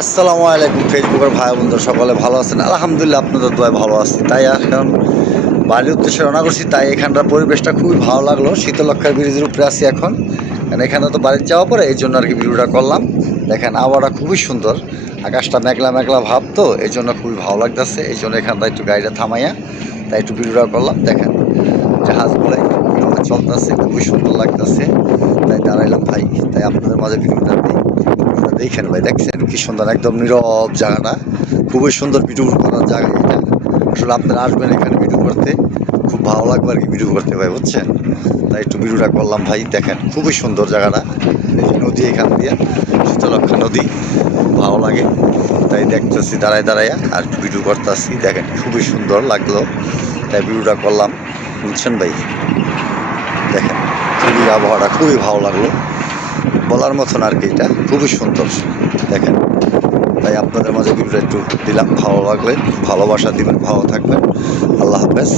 আসসালামু আলাইকুম ফেসবুকের ভাই বন্ধু সকলে ভালো আছেন? আলহামদুলিল্লাহ আপনাদের দোয়ায় ভালো আছি। তাই এখন বাড়ির উদ্দেশ্যে রওনা করছি। তাই এখানকার পরিবেশটা খুবই ভালো লাগলো। শীতলক্ষার ব্রিজের উপরে আছি এখন। কারণ এখানে তো বাড়ির যাওয়া পরে এই জন্য আর কি ভিডিওটা করলাম। দেখেন আবহাওয়াটা খুবই সুন্দর, আকাশটা মেঘলা মেঘলা ভাব, তো এই জন্য খুবই ভালো লাগতেছে। এই জন্য এখানটা একটু গাড়িটা থামাইয়া তাই একটু ভিডিওটা করলাম। দেখেন জাহাজগুলো চলতেছে, খুবই সুন্দর লাগতেছে। তাই দাঁড়াইলাম ভাই, তাই আপনাদের মাঝে ভিডিওটা দিই। দেখেন ভাই, দেখছেন কি সুন্দর, একদম নীরব জায়গাটা, খুবই সুন্দর ভিডিও করার জায়গা এটা। আসলে আপনারা আসবেন এখানে ভিডিও করতে, খুব ভালো লাগবে আর কি ভিডিও করতে ভাই, বুঝছেন? তাই একটু ভিডিওটা করলাম ভাই। দেখেন খুবই সুন্দর জায়গাটা, এই যে নদী এখান দিয়ে, শীতলক্ষা নদী, ভালো লাগে। তাই দেখতেছি দাঁড়ায় দাঁড়ায় আর একটু ভিডিও করতেছি। দেখেন খুবই সুন্দর লাগলো, তাই ভিডিওটা করলাম, বুঝছেন ভাই? দেখেন খুবই আবহাওয়াটা খুবই ভালো লাগলো, বলার মতন আর কি, এটা খুবই সুন্দর। দেখেন তাই আপনাদের মাঝে ভিডিওটা একটু দিলাম, ভালো লাগলে ভালোবাসা দিবেন, ভালো থাকবেন, আল্লাহ হাফেজ।